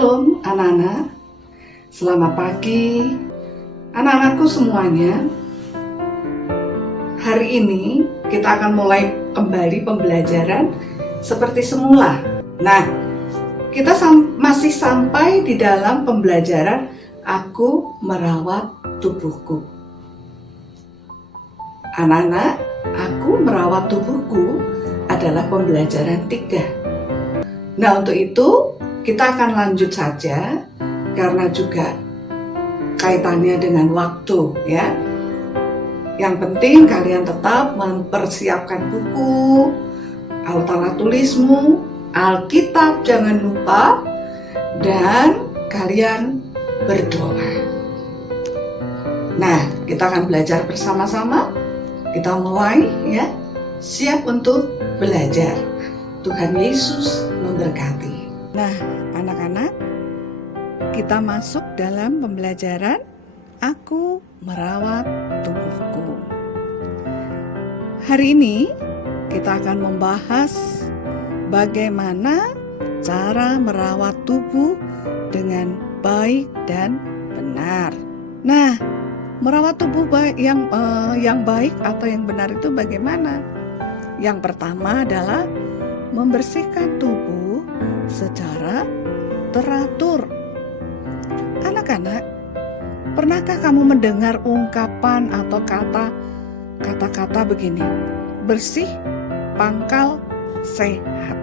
Shalom anak-anak, selamat pagi anak-anakku semuanya. Hari ini kita akan mulai kembali pembelajaran seperti semula. Nah, kita masih sampai di dalam pembelajaran Aku Merawat Tubuhku. Anak-anak, Aku Merawat Tubuhku adalah pembelajaran 3. Nah, untuk itu kita akan lanjut saja karena juga kaitannya dengan waktu ya. Yang penting kalian tetap mempersiapkan buku, alat-alat tulismu, Alkitab jangan lupa, dan kalian berdoa. Nah, kita akan belajar bersama-sama. Kita mulai ya. Siap untuk belajar. Tuhan Yesus memberkati. Nah, anak-anak, kita masuk dalam pembelajaran Aku Merawat Tubuhku. Hari ini kita akan membahas bagaimana cara merawat tubuh dengan baik dan benar. Nah, merawat tubuh yang baik atau yang benar itu bagaimana? Yang pertama adalah membersihkan tubuh secara teratur. Anak-anak, pernahkah kamu mendengar ungkapan atau kata-kata begini? Bersih, pangkal, sehat.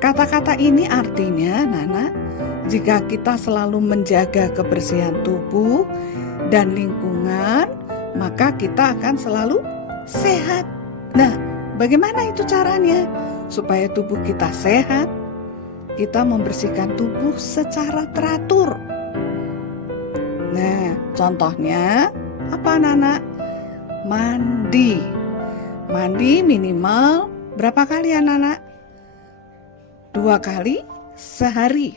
Kata-kata ini artinya, Nana, jika kita selalu menjaga kebersihan tubuh dan lingkungan, maka kita akan selalu sehat. Nah, bagaimana itu caranya? Supaya tubuh kita sehat, kita membersihkan tubuh secara teratur. Nah, contohnya apa, Nana? Mandi. Mandi minimal berapa kali, anak-anak? 2 kali sehari.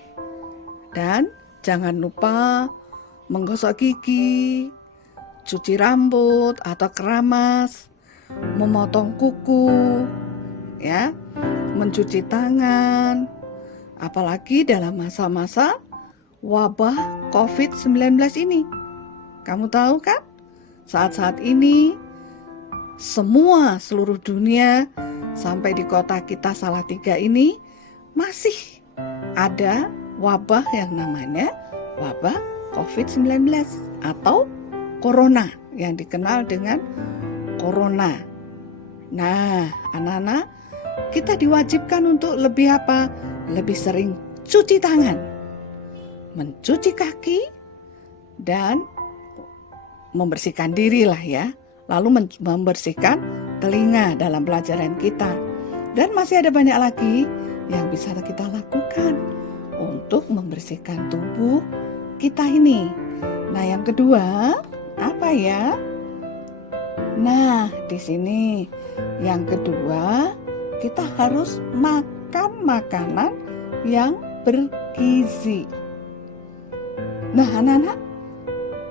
Dan jangan lupa menggosok gigi, cuci rambut atau keramas, memotong kuku, ya, mencuci tangan, apalagi dalam masa-masa wabah COVID-19 ini. Kamu tahu kan? Saat-saat ini seluruh dunia sampai di kota kita Salatiga ini masih ada wabah yang namanya wabah COVID-19 atau Corona yang dikenal dengan Corona. Nah, anak-anak, kita diwajibkan untuk lebih apa? Lebih sering cuci tangan, mencuci kaki, dan membersihkan diri lah ya. Lalu membersihkan telinga dalam pelajaran kita. Dan masih ada banyak lagi yang bisa kita lakukan untuk membersihkan tubuh kita ini. Nah, yang kedua, apa ya? Nah, di sini yang kedua, kita harus makan makanan yang bergizi. Nah, anak-anak,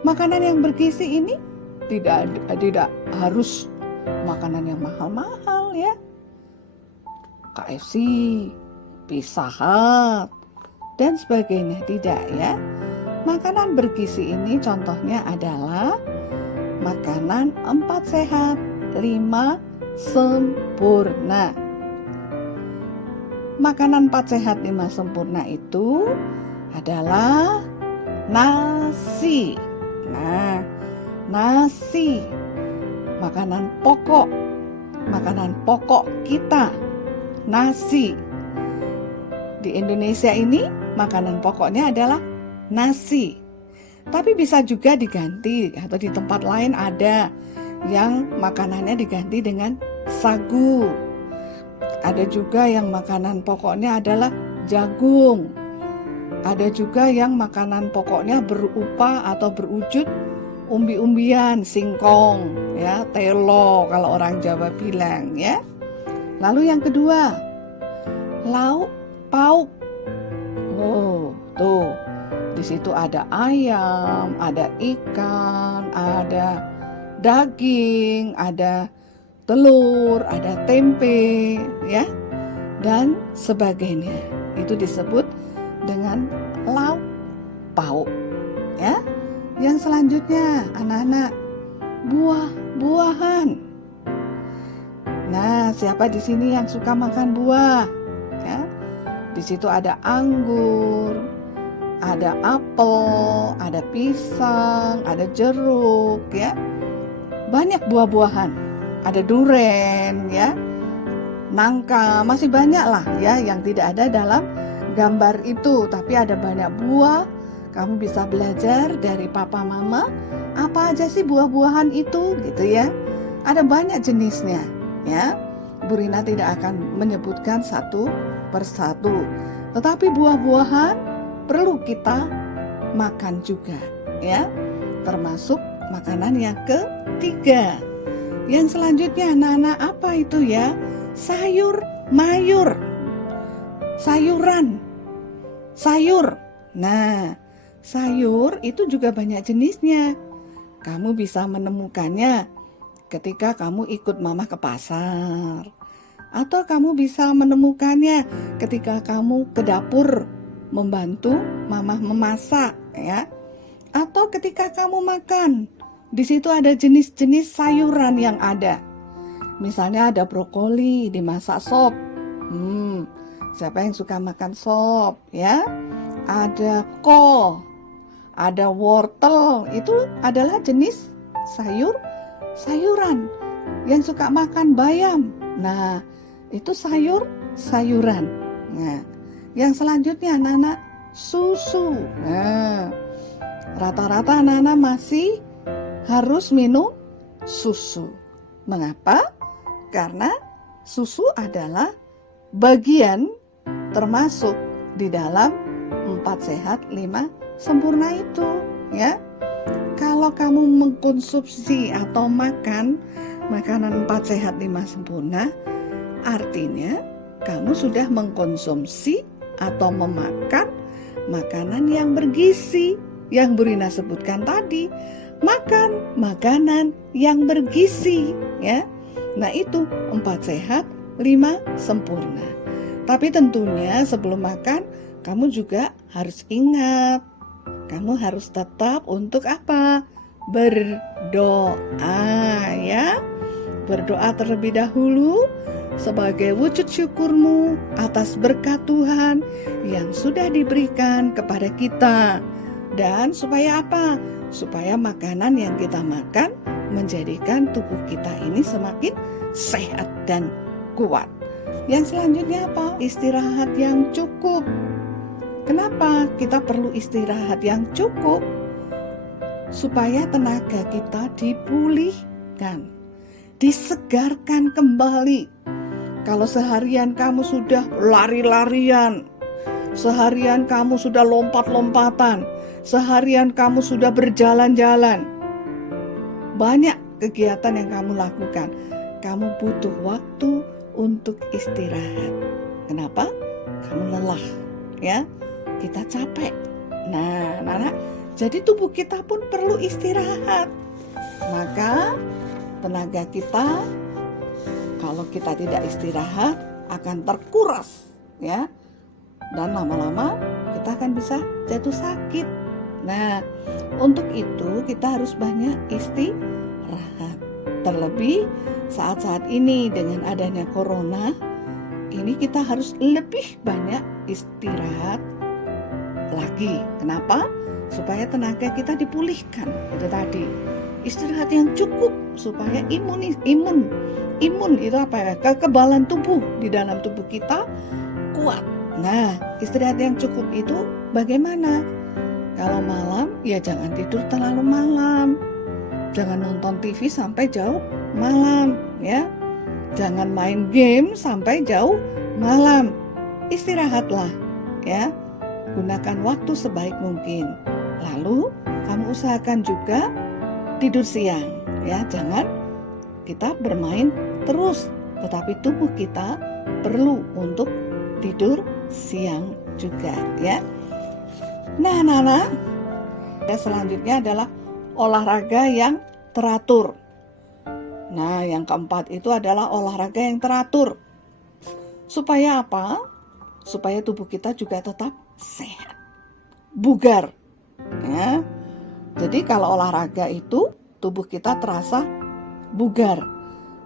makanan yang bergizi ini tidak harus makanan yang mahal-mahal ya. KFC, Pizza Hut, dan sebagainya, tidak ya. Makanan bergizi ini contohnya adalah makanan 4 sehat, 5 sempurna. Makanan 4 sehat, 5 sempurna itu adalah nasi. Nah, nasi, makanan pokok kita, nasi. Di Indonesia ini makanan pokoknya adalah nasi. Tapi bisa juga diganti, atau di tempat lain ada yang makanannya diganti dengan sagu. Ada juga yang makanan pokoknya adalah jagung. Ada juga yang makanan pokoknya berupa atau berwujud umbi-umbian, singkong, ya, telo kalau orang Jawa bilang ya. Lalu yang kedua, lauk pauk. Oh, tuh. Di situ ada ayam, ada ikan, ada daging, ada telur, ada tempe, ya, dan sebagainya. Itu disebut dengan lauk pauk. Ya. Yang selanjutnya, anak-anak, buah-buahan. Nah, siapa di sini yang suka makan buah? Ya. Di situ ada anggur, ada apel, ada pisang, ada jeruk, ya. Banyak buah-buahan. Ada duren, ya. Nangka, masih banyak lah ya yang tidak ada dalam gambar itu, tapi ada banyak buah. Kamu bisa belajar dari papa mama, apa aja sih buah-buahan itu gitu ya. Ada banyak jenisnya ya. Bu Rina tidak akan menyebutkan satu persatu. Tetapi buah-buahan perlu kita makan juga ya. Termasuk makanan yang ketiga. Yang selanjutnya anak-anak, apa itu ya? Sayur mayur. Sayuran. Sayur. Nah, sayur itu juga banyak jenisnya. Kamu bisa menemukannya ketika kamu ikut mama ke pasar. Atau kamu bisa menemukannya ketika kamu ke dapur membantu mama memasak ya. Atau ketika kamu makan. Di situ ada jenis-jenis sayuran yang ada. Misalnya ada brokoli dimasak sop. Siapa yang suka makan sop ya? Ada kol, ada wortel, itu adalah jenis sayuran. Yang suka makan bayam, nah itu sayuran. Nah, yang selanjutnya anak-anak, susu. Nah, rata-rata anak-anak masih harus minum susu. Mengapa? Karena susu adalah bagian termasuk di dalam 4 sehat 5 sempurna itu ya. Kalau kamu mengkonsumsi atau makan makanan 4 sehat 5 sempurna, artinya kamu sudah mengkonsumsi atau memakan makanan yang bergizi yang Bu Rina sebutkan tadi. Makan makanan yang bergizi ya. Nah itu 4 sehat 5 sempurna. Tapi tentunya sebelum makan kamu juga harus ingat, kamu harus tetap untuk apa? Berdoa ya. Berdoa terlebih dahulu sebagai wujud syukurmu atas berkat Tuhan yang sudah diberikan kepada kita. Dan supaya apa? Supaya makanan yang kita makan menjadikan tubuh kita ini semakin sehat dan kuat. Yang selanjutnya apa? Istirahat yang cukup. Kenapa kita perlu istirahat yang cukup? Supaya tenaga kita dipulihkan, disegarkan kembali. Kalau seharian kamu sudah lari-larian, seharian kamu sudah lompat-lompatan, seharian kamu sudah berjalan-jalan, banyak kegiatan yang kamu lakukan, kamu butuh waktu untuk istirahat. Kenapa? Kamu lelah ya, kita capek. Nah, anak-anak, jadi tubuh kita pun perlu istirahat. Maka tenaga kita kalau kita tidak istirahat akan terkuras ya. Dan lama-lama kita akan bisa jatuh sakit. Nah, untuk itu kita harus banyak istirahat. Terlebih saat-saat ini dengan adanya corona, ini kita harus lebih banyak istirahat lagi. Kenapa? Supaya tenaga kita dipulihkan. Itu tadi. Istirahat yang cukup supaya imun itu apa ya? Kekebalan tubuh di dalam tubuh kita kuat. Nah, istirahat yang cukup itu bagaimana? Kalau malam, ya jangan tidur terlalu malam. Jangan nonton TV sampai jauh malam, ya. Jangan main game sampai jauh malam. Istirahatlah, ya. Gunakan waktu sebaik mungkin. Lalu, kamu usahakan juga tidur siang, ya. Jangan kita bermain terus, tetapi tubuh kita perlu untuk tidur siang juga ya. Nah, anak-anak, selanjutnya adalah olahraga yang teratur. Nah, yang keempat itu adalah olahraga yang teratur. Supaya apa? Supaya tubuh kita juga tetap sehat, bugar. Ya. Jadi kalau olahraga itu tubuh kita terasa bugar,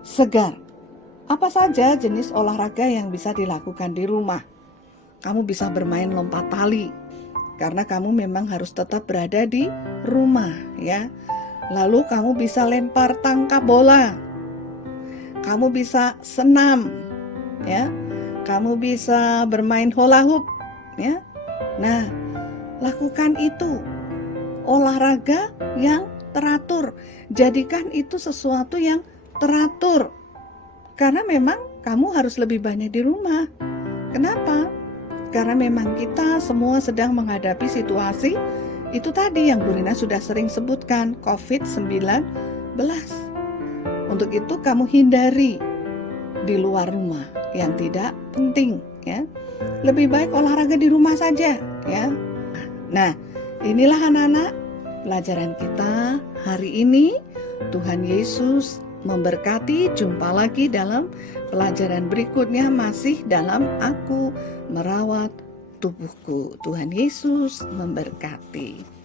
segar. Apa saja jenis olahraga yang bisa dilakukan di rumah? Kamu bisa bermain lompat tali, karena kamu memang harus tetap berada di rumah, ya. Lalu kamu bisa lempar tangkap bola, kamu bisa senam, ya. Kamu bisa bermain hula hoop, ya. Nah, lakukan itu. Olahraga yang teratur. Jadikan itu sesuatu yang teratur. Karena memang kamu harus lebih banyak di rumah. Kenapa? Karena memang kita semua sedang menghadapi situasi itu tadi yang Bu Rina sudah sering sebutkan, COVID-19. Untuk itu kamu hindari di luar rumah yang tidak penting, ya. Lebih baik olahraga di rumah saja, ya. Nah, inilah anak-anak pelajaran kita hari ini. Tuhan Yesus memberkati. Jumpa lagi dalam pelajaran berikutnya, masih dalam Aku Merawat Tubuhku. Tuhan Yesus memberkati.